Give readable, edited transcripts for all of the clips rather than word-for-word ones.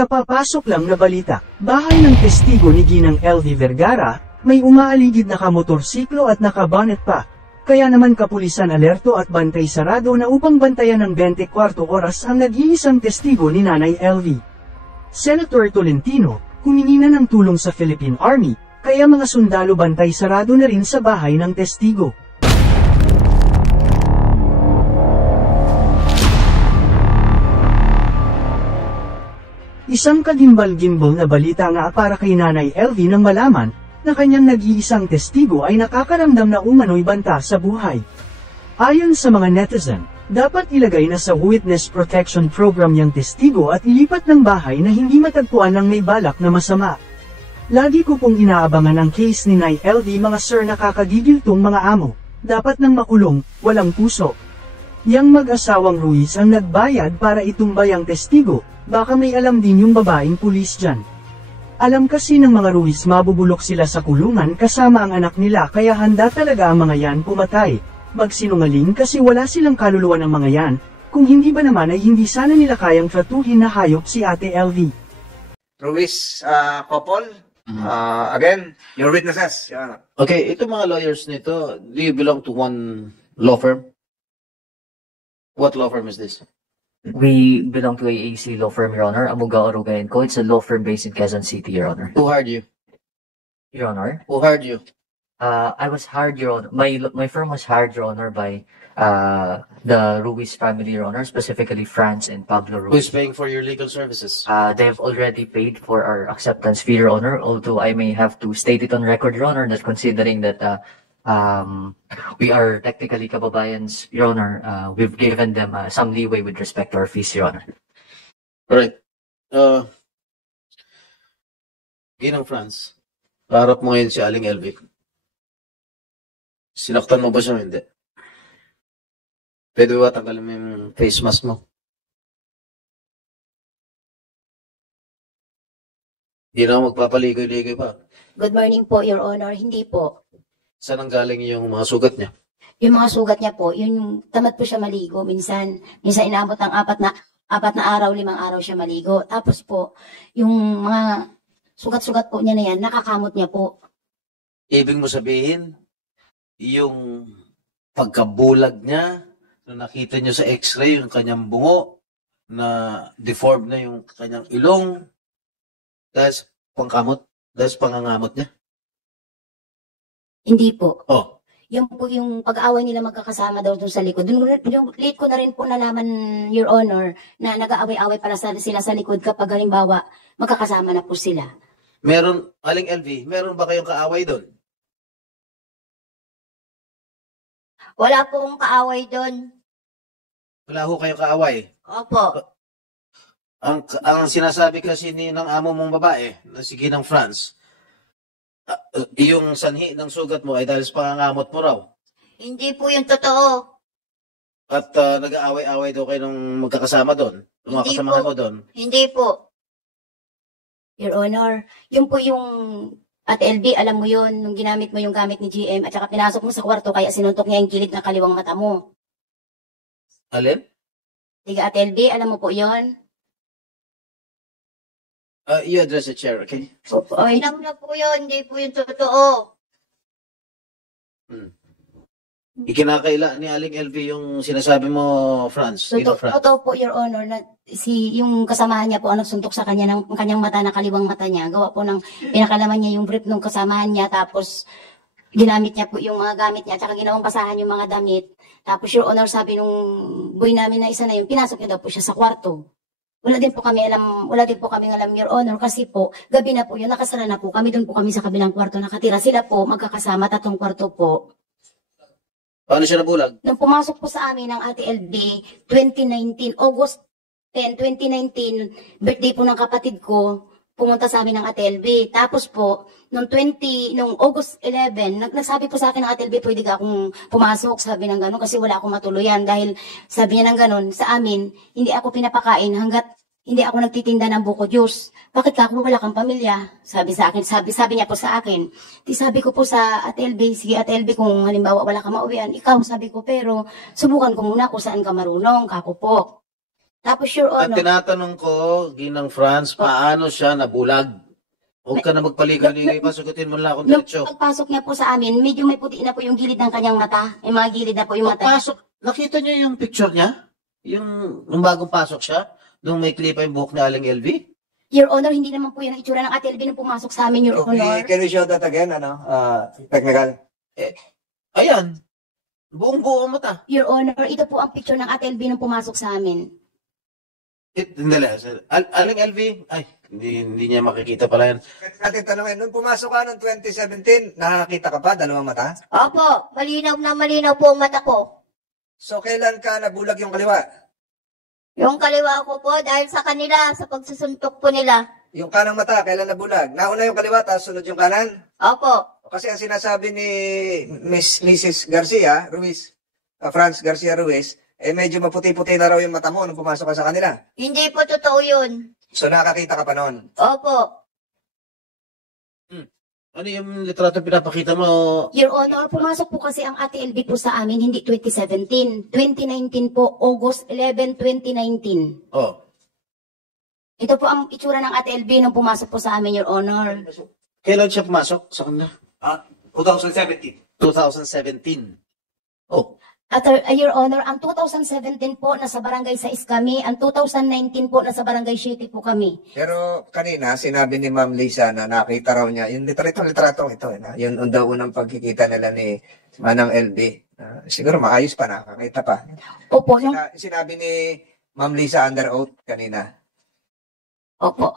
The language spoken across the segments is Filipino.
Kapapasok lang na balita, bahay ng testigo ni Ginang LV Vergara, may umaaligid na kamotorsiklo at nakabonet pa. Kaya naman kapulisan alerto at bantay sarado na upang bantayan ng 24 oras ang nag-iisang testigo ni Nanay LV. Senator Tolentino, humingi na ng tulong sa Philippine Army, kaya mga sundalo bantay sarado na rin sa bahay ng testigo. Isang kagimbal-gimbal na balita nga para kay Nanay LV nang malaman na kanyang nag-iisang testigo ay nakakaramdam na umano'y banta sa buhay. Ayon sa mga netizen, dapat ilagay na sa Witness Protection Program yung testigo at ilipat ng bahay na hindi matagpuan ng may balak na masama. Lagi ko pong inaabangan ang case ni Nay LV mga sir, nakakagigil tong mga amo, dapat nang makulong, walang puso. Yang mag-asawang Ruiz ang nagbayad para itumbay ang testigo, baka may alam din yung babaeng pulis dyan. Alam kasi ng mga Ruiz mabubulok sila sa kulungan kasama ang anak nila, kaya handa talaga ang mga yan pumatay. Magsinungaling kasi wala silang kaluluwa ng mga yan, kung hindi ba naman ay hindi sana nila kayang tratuhin na hayop si Ate LV. Ruiz, Kopol, again, your witnesses. Yeah. Okay, ito mga lawyers nito, do you belong to one law firm? What law firm is this? We belong to AAC law firm, Your Honor. Amuga Oruga & Co. It's a law firm based in Quezon City, Your Honor. Who hired you? Your Honor? Who hired you? I was hired, Your Honor. My firm was hired, Your Honor, by the Ruiz family, Your Honor, specifically Franz and Pablo Ruiz. Who is paying for your legal services? They have already paid for our acceptance fee, Your Honor, although I may have to state it on record, Your Honor, that considering that we are technically kababayans, Your Honor, we've given them some leeway with respect to our fees, Your Honor. Alright. Ginang Franz, kaharap mo ngayon si Aling LV. Sinaktan mo ba siya o hindi? Pwede ba tanggalin mo yung face mask mo? Hindi na ako magpapaligoy-ligoy pa. Good morning po, Your Honor. Hindi po. Saan ang galing yung mga sugat niya? Yung mga sugat niya po, yung tamad po siya maligo. Minsan inaabot ng apat na araw, 5 araw siya maligo. Tapos po, yung mga sugat-sugat po niya na yan, nakakamot niya po. Ibig mo sabihin, yung pagkabulag niya, na nakita niyo sa x-ray, yung kanyang bungo, na deformed na yung kanyang ilong, dahil sa pangkamot, dahil sa pangangamot niya? Hindi po. Oh. Yung po yung pag-aaway nila magkakasama daw doon sa likod. Yung late ko na rin po nalaman, Your Honor, na nag-aaway-aaway pala sila sa likod kapag halimbawa magkakasama na po sila. Meron, Aling LV, meron ba kayong kaaway doon? Wala po akong kaaway doon. Wala ho kayong kaaway? Opo. Ang sinasabi kasi ng amo mong babae, na si Ginang Franz, yung sanhi ng sugat mo ay dahil sa pangangamot mo raw. Hindi po yung totoo. At nag-aaway-aaway daw kayo nung magkakasama doon? Mga kasamahan mo doon? Hindi po. Your Honor, yun po yung at LB, alam mo yun, nung ginamit mo yung gamit ni GM at saka pinasok mo sa kwarto kaya sinuntok niya yung kilid ng kaliwang mata mo. Alin? Tiga at LB, alam mo po yun? You address the chair, okay? Ay, alam na po yun, hindi po yung totoo. Ikinakaila ni Aling LV yung sinasabi mo, Franz. Totoo po, Your Honor, na yung kasamahan niya po ang nagsuntok sa kanya ng kanyang mata na kaliwang mata niya. Gawa po ng pinakalaman niya yung brief ng kasamahan niya, tapos ginamit niya po yung mga gamit niya, at saka ginawang basahan yung mga damit. Tapos, Your Honor, sabi nung boy namin na isa na yun, pinasok niya daw po siya sa kwarto. Wala din po kami alam, Your Honor, kasi po, gabi na po yun, nakasara na po kami, doon po kami sa kabilang kwarto nakatira. Sila po, magkakasama, 3 kwarto po. Paano siya nabulag? Nung pumasok po sa amin ng Ate LB, 2019, August 10, 2019, birthday po ng kapatid ko, pumunta sa amin ng Ate LB. Tapos po, nung August 11, nagsabi po sa akin ng Ate LB, pwede ka akong pumasok, sabi ng gano'n, kasi wala akong matuluyan. Dahil sabi niya ng gano'n, sa amin, hindi ako pinapakain hanggat hindi ako nagtitinda ng buko juice. Bakit ka kung wala kang pamilya? Sabi sa akin, sabi niya po sa akin. Di sabi ko po sa Ate LB, sige Ate LB, kung halimbawa wala kang mauwian, ikaw, sabi ko, pero subukan ko muna kung saan ka marunong, kako po. Tapos, Your Ang Honor, tinatanong ko, Ginang Franz, paano siya nabulag? Huwag ka na magpaligoy-ligoy pa, sagutin mo lang akong nung diretsyo. pagpasok niya po sa amin, medyo may puti na po yung gilid ng kanyang mata. Yung mga gilid na po yung mata. Pagpasok, nakita niyo yung picture niya? Yung bagong pasok siya? Nung may klipa yung buhok ni Aling LV? Your Honor, hindi naman po yan ang itsura ng Ate LB nung pumasok sa amin, Your Honor. Can we show that again, technical? Ayan. Buong-buo ang mata. Your Honor, ito po ang picture ng Ate LB nung pumasok sa amin. Hindi. Aling LV? Ay, hindi niya makikita pala yan. Pwede natin tanongin, nung pumasok ka noong 2017, nakakita ka pa, dalawang mata? Opo, malinaw na malinaw po ang mata ko. So, kailan ka nabulag yung kaliwa? Yung kaliwa ko po dahil sa kanila, sa pagsusuntok po nila. Yung kanang mata, kailan nabulag? Nauna yung kaliwa, tapos sunod yung kanan? Opo. Kasi ang sinasabi ni Mrs. Garcia Ruiz, Franz Garcia Ruiz, medyo maputi-puti na raw yung mata mo nung pumasok ka sa kanila. Hindi po totoo yun. So, nakakita ka pa noon? Opo. Ano yung litrato pinapakita mo? Your Honor, pumasok po kasi ang Ate LB po sa amin, hindi 2017. 2019 po, August 11, 2019. Oh. Ito po ang itsura ng Ate LB nung pumasok po sa amin, Your Honor. Kailan siya pumasok sa kanila? 2017. 2017. Oh. At Your Honor, ang 2017 po nasa Barangay 6 kami, ang 2019 po nasa Barangay 7 po kami. Pero kanina, sinabi ni Ma'am Lisa na nakita raw niya, yung litrato ito, yun ang daw unang pagkikita nila ni Manang LB. Siguro maayos pa, nakakita pa. Opo, Sinabi ni Ma'am Lisa under oath kanina. opo.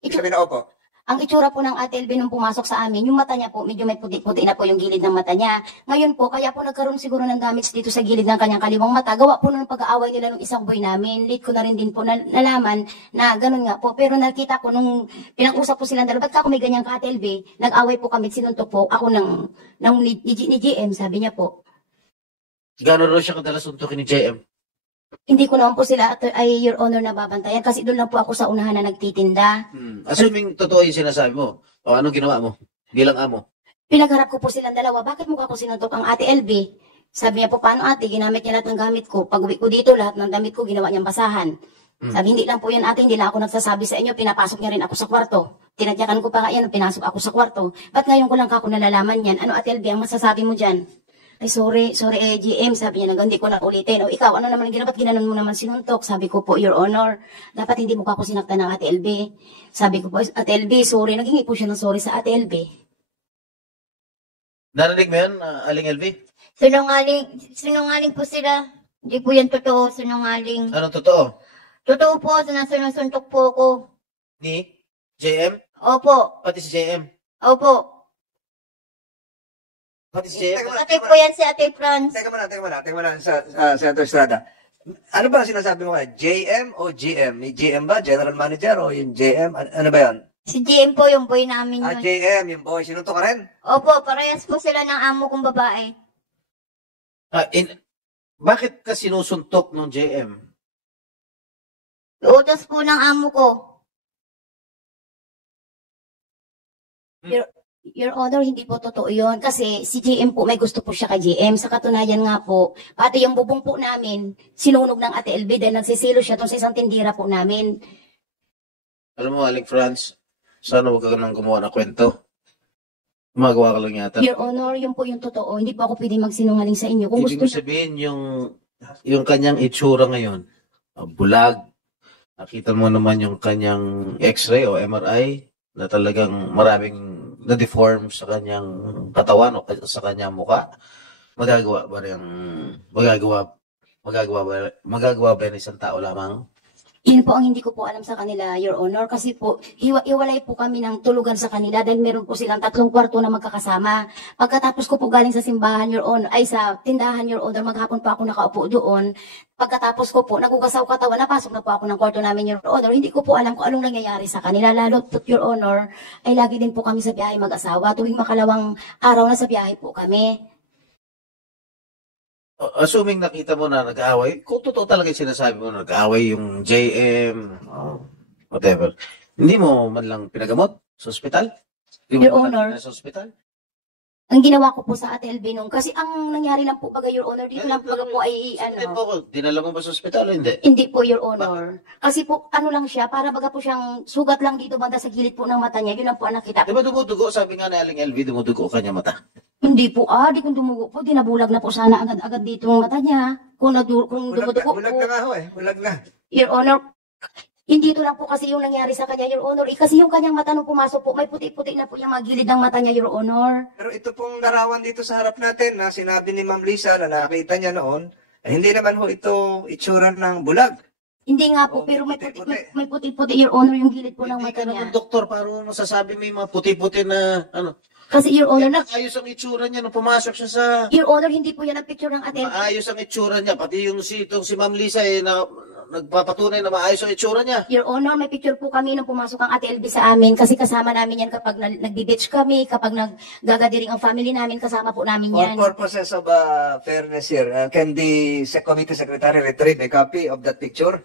Ibig sabihin na opo. Ang itsura po ng Ate LB nung pumasok sa amin, yung mata niya po, medyo may puti-puti na po yung gilid ng mata niya. Ngayon po, kaya po nagkaroon siguro ng damage dito sa gilid ng kanyang kaliwang mata. Gawa po nung pag-aaway nila nung isang boy namin. Late ko na rin din po nalaman na ganun nga po. Pero nakita ko nung pinag-usap po silang dalawa, ba't ka ako may ganyan ka, Ate LB? Nag-away po kami, sinuntok po ako ni GM, sabi niya po. Gano'n raw siya kadalas suntukin ni JM? Hindi ko naman po sila, Your Honor, nababantayan kasi doon lang po ako sa unahan na nagtitinda. Assuming totoo yung sinasabi mo, o anong ginawa mo bilang amo? Pinagharap ko po silang dalawa, bakit mukha ko sinuntok ang Ate LB? Sabi niya po, paano ate, ginamit niya lahat ng gamit ko. Pag uwi ko dito, lahat ng damit ko, ginawa niyang basahan. Sabi, hindi lang po yan ate, hindi lang ako nagsasabi sa inyo, pinapasok niya rin ako sa kwarto. Tinadyakan ko pa nga yan, pinasok ako sa kwarto. Ba't ngayon ko lang kako nalalaman yan? Ano Ate LB, ang masasabi mo dyan? Ay, sorry, GM, sabi niya, hindi ko na ulitin. O ikaw, ano naman ginawa, ba't ginanon mo naman sinuntok? Sabi ko po, Your Honor, dapat hindi mo ako sinaktan ng Ate LB. Sabi ko po, Ate LB, sorry, naghingi po siya ng sorry sa Ate LB. Narinig mo yun, Aling LV? Sinungaling po sila. Hindi po yan totoo, sinungaling. Anong totoo? Totoo po, sinusuntok po ako. Ni JM? Opo. Pati si JM? Opo. Pati si JM? Ate po yan si Ate Franz. Teka muna, Senator Estrada. Ano ba ang sinasabi mo kaya? JM o GM? Yung GM ba? General Manager o yung JM? Ano ba yan? Si GM po yung boy namin yun. JM, yung boy. Sinuntok ka rin? Opo, parehas po sila ng amo kong babae. Bakit ka sinusuntok ng JM? Utos po ng amo ko. Your Honor, hindi po totoo yun. Kasi si GM po, may gusto po siya kay GM. Sa katunayan nga po, pati yung bubong po namin, sinunog ng Ate LB dahil nagsisilo siya tong sa isang tindira po namin. Alam mo, Aling Franz, sana huwag ka nang gumawa ng kwento. Gumagawa ka lang yata. Your Honor, yun po yung totoo. Hindi po ako pwede magsinungaling sa inyo. Kung Ibig gusto mo sabihin, yung kanyang itsura ngayon, bulag, nakita mo naman yung kanyang x-ray o MRI na talagang maraming na-deform sa kanyang katawan o sa kanyang muka. Magagawa ba ng isang tao lamang? Yun po ang hindi ko po alam sa kanila, Your Honor. Kasi po, hiwalay po kami ng tulugan sa kanila dahil meron po silang 3 kwarto na magkakasama. Pagkatapos ko po galing sa simbahan, Your Honor, ay sa tindahan, Your Honor, maghapon pa ako nakaupo doon. Pagkatapos ko po, nagugasaw katawan, napasok na po ako ng kwarto namin, Your Honor. Hindi ko po alam kung anong nangyayari sa kanila. Lalo po, Your Honor, ay lagi din po kami sa biyahe mag-asawa. Tuwing makalawang araw na sa biyahe po kami. Assuming nakita mo na nag-aaway, kung totoo talaga yung sinasabi mo, nag-aaway yung JM, whatever, hindi mo man lang pinagamot sa ospital? Hindi mo Your man lang Honor. pinasa sa ospital? Ang ginawa ko po sa Ate LB nung, kasi ang nangyari lang po baga, Your Honor, dito lang baga po ay, Hindi po ako. Dinala mo ba sa ospital o hindi? hindi po, Your Honor. Kasi po, ano lang siya, para baga po siyang sugat lang dito banda sa gilid po ng mata niya. Yun lang po ang nakita. Di ba dumudugo? Sabi nga ni Aling LV, dumudugo kanya mata. Hindi po, di kung dumugo po, dinabulag na po sana agad-agad dito ang mata niya. Kung dumudugo po, Bulag na nga ho eh. Bulag na. Your Honor, hindi ito lang po kasi yung nangyari sa kanya, Your Honor. Kasi yung kanyang mata nung pumasok po, may puti-puti na po yung mga gilid ng mata niya, Your Honor. Pero ito pong larawan dito sa harap natin na sinabi ni Ma'am Lisa na nakita niya noon, hindi naman ho ito itsura ng bulag. Hindi nga po, pero may puti-puti, Your Honor, yung gilid po ng Hindi mata ka niya. naman doktor, paano masasabi mo yung mga puti-puti na ano? Kasi, Your Honor, Ayos ang itsura niya nung pumasok siya sa... Your Honor, hindi po yan ang picture ng Ate LB. Maayos ang itsura niya. Pati yung si Ma'am Lisa nagpapatunay na maayos ang itsura niya. Your Honor, may picture po kami nung pumasok ang Ate LB sa amin kasi kasama namin yan kapag nagbe-beach kami, kapag naggagadiring ang family namin, kasama po namin yan. For purposes of fairness here, can the committee secretary retrieve a copy of that picture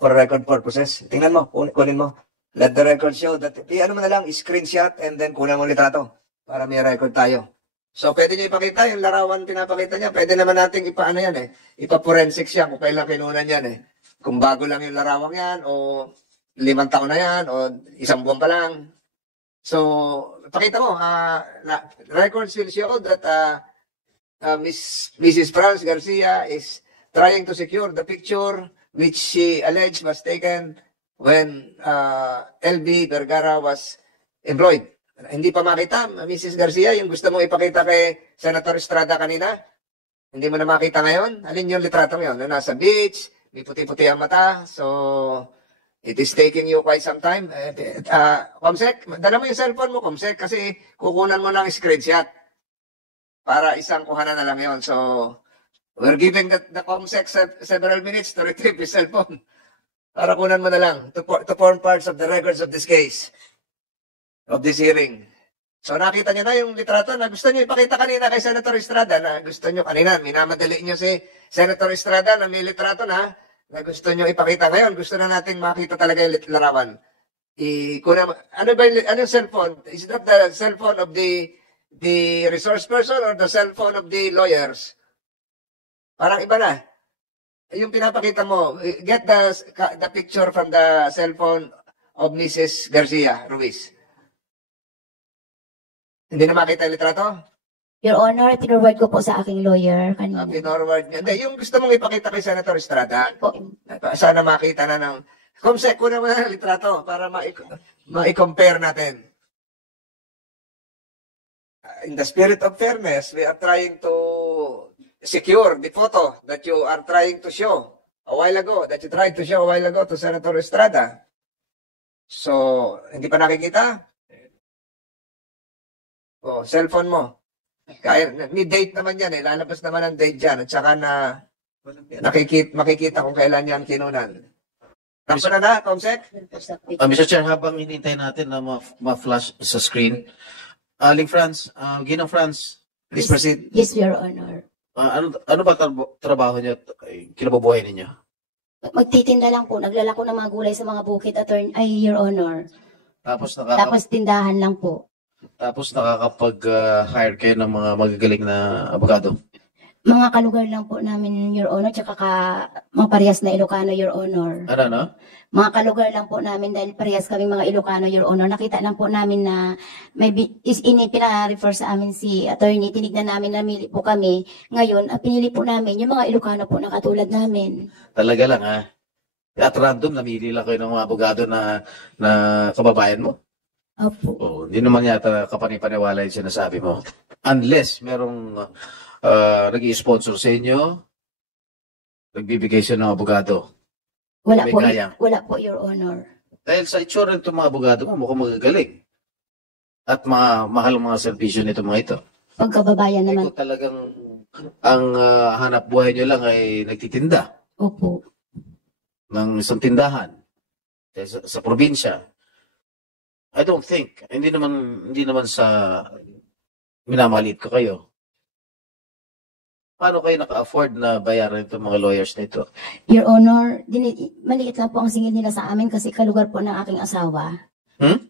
for record purposes? Tingnan mo, kunin mo. Let the record show that, ano mo na lang, screenshot and then kunan mo litrato para may record tayo. So, pwede nyo ipakita yung larawan pinapakita niya. Pwede naman nating ipaano yan eh. Ipa-forensics yan kung kailan kinunan yan eh. Kung bago lang yung larawang yan o 5 taon na yan o 1 buwan pa lang. So, pakita mo, records will show that Mrs. Franz Garcia is trying to secure the picture which she alleged was taken when LB Vergara was employed. Hindi pa makita, Mrs. Garcia, yung gusto mong ipakita kay Senator Estrada kanina, hindi mo na makita ngayon? Alin yung litrato ngayon? Na nasa beach, may puti-puti ang mata, so it is taking you quite some time. Comsec, dala mo yung cellphone mo, Comsec, kasi kukunan mo ng screenshot para isang kuhanan na lang yon. So, we're giving the Comsec several minutes to retrieve his cellphone. Para kunan mo na lang to form parts of the records of this case, of this hearing. So nakita nyo na yung litrato na gusto nyo ipakita kanina kay Senator Estrada na gusto nyo kanina, minamadali nyo si Senator Estrada na may litrato na gusto nyo ipakita ngayon. Gusto na nating makita talaga yung larawan. Ano ba yung cellphone? Is that the cellphone of the resource person or the cellphone of the lawyers? Parang iba na. Yung pinapakita mo, get the picture from the cellphone of Mrs. Garcia Ruiz. Hindi na makita yung litrato? Your Honor, pinorward ko po sa aking lawyer kanina. Pinorward niya. Hindi, yung gusto mong ipakita kay Senator Estrada, Po. sana makita na ng... Comsec, kuna mo na ng litrato para ma-compare natin. In the spirit of fairness, we are trying to secure the photo that you are trying to show a while ago, that you tried to show a while ago to Senator Estrada. So, hindi pa nakikita? O, cellphone mo. Kaya, may date naman yan eh. Lalabas naman ang date dyan. At saka na makikita kung kailan yan kinunan. Tapos na, Comsec? Mr. Chair, habang hinintay natin na ma-flash sa screen, Aling Franz, Ginong Franz, Please proceed. Yes, Your Honor. Ano ba trabaho niyo, kinabubuhay ninyo? Magtitinda lang po. Naglalako ng mga gulay sa mga bukid, Your Honor. Tapos Tindahan lang po. Tapos nakakapag-hire kayo ng mga magagaling na abogado? Mga kalugar lang po namin, Your Honor, tsaka mga parehas na Ilocano, Your Honor. Ano? Mga kalugar lang po namin dahil parehas kami mga Ilocano, Your Honor. Nakita lang po namin na may pina-refer sa amin si attorney. Tinignan namin, namili po kami. Ngayon, pinili po namin yung mga Ilocano po na katulad namin. Talaga lang ha? At random, namili lang kayo ng mga abogado na kababayan mo? Opo. Hindi naman yata kapanipaniwala yung sinasabi mo. Unless merong nag-i-sponsor sa inyo, nagbibigay siya ng abogado. Wala May wala po, Your Honor. Dahil sa itsura ng mga abogado mo, mukhang magagaling. At mahal ang mga servisyo nito mga ito. Pagkababayan naman. Kung talagang ang hanap buhay nyo lang ay nagtitinda Opo. ng isang tindahan sa probinsya, I don't think, hindi naman sa minamalit ko kayo. Paano kayo naka-afford na bayaran itong mga lawyers na ito? Your Honor, maliit lang po ang singil nila sa amin kasi kalugar po ng aking asawa.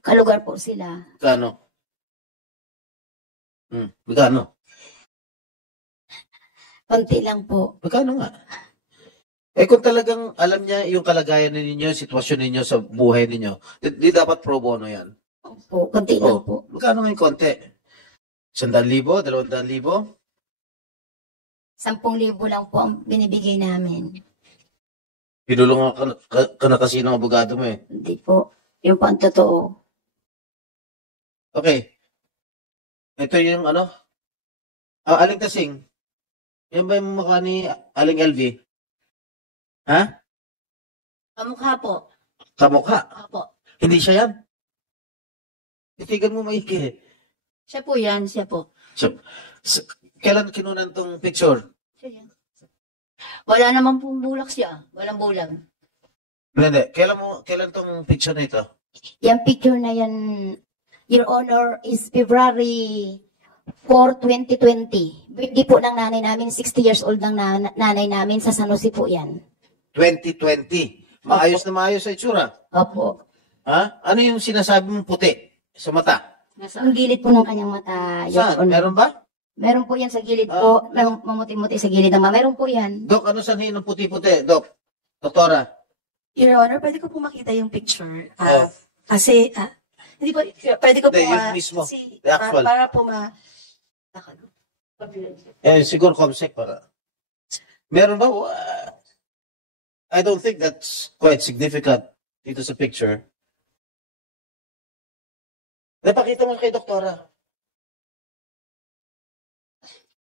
Kalugar po sila. Kano? Magkano? Konti lang po. Magkano nga? Kung talagang alam niya yung kalagayan ninyo, sitwasyon ninyo sa buhay ninyo, di dapat pro bono yan. Po, konti lang po. Magkano nga yung konti? 100,000? 200,000? 10,000 lang po ang binibigay namin. Pinulungan ka na kasi ng abogado mo eh. Hindi po. Yung po ang totoo. Okay. Ito yung ano? Aling Tasing. Yan ba yung mukha ni Aling LV? Ha? Kamukha po. Kamukha. Apo. Hindi siya yan. Titigan mo maigi. Siya po yan, siya po. Kailan kinunan tong picture? Siya yan. Wala naman pong bulak siya. Walang bulag. Hindi. Kailan tong picture na ito? Yung picture na yan, Your Honor, is February 4, 2020. Birthday po ng nanay namin, 60 years old ng nanay namin, sa San Jose po yan. 2020. Maayos na maayos sa itsura. Opo. Ha? Ano yung sinasabi mong puti sa mata? Ang gilid po ng kanyang mata, Your Saan? Honor. Meron ba? Meron po yan sa gilid po, ng mamuti-muti sa gilid ng mata. Meron po yan. Dok, ano sanhin ng puti-puti? Dok, doktora. Your Honor, pwede ko po makita yung picture. Oh. Kasi, hindi po, pwede ko po, Hindi, yung mismo, kasi, the actual. para po Siguro comsec para. Meron ba? I don't think that's quite significant dito sa picture. Napakita mo kay doktora.